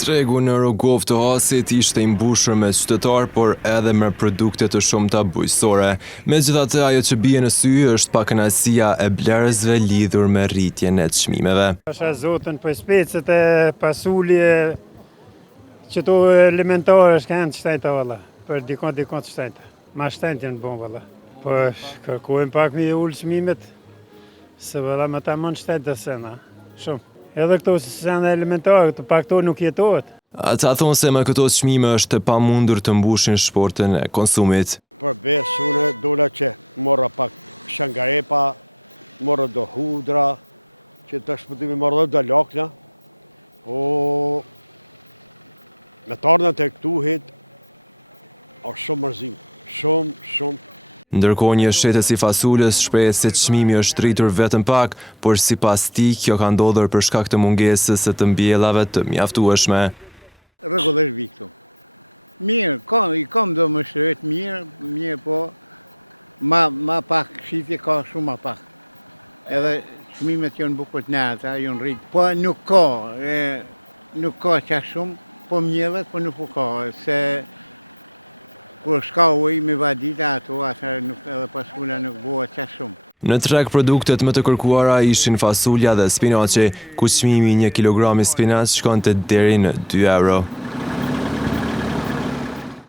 Tregu në Rogov të Hasit ishte i mbushur me qytetar, por edhe me produkte të shumta bujqësore. Megjithatë, ajo që bie në sy është pakënaqësia e blerësve lidhur me rritjen e çmimeve. Pasha zotën për specet e pasulje, qëto elementare shkanë të shtajta valla, për dikon të shtajta. Ma shtajnë të në bon valla. Po kërkojmë pak me ullë çmimet, se valla më ta mund shtajtë të sena, shumë. Edhe këto sena elementare, të pak to nuk jetohet. Ata thonë se me këto çmime është e pamundur të mbushin shportin e konsumit. Ndërkohë një shetës i fasulës shprehet se çmimi është rritur vetëm pak, por sipas tij kjo ka ndodhur për shkak të mungesës së të mbjellave të mjaftueshme. Në treg produktet më të kërkuara ishin fasulja dhe spinaqi, ku çmimi i 1 kilogrami spinaç shkonte deri në 2 euro.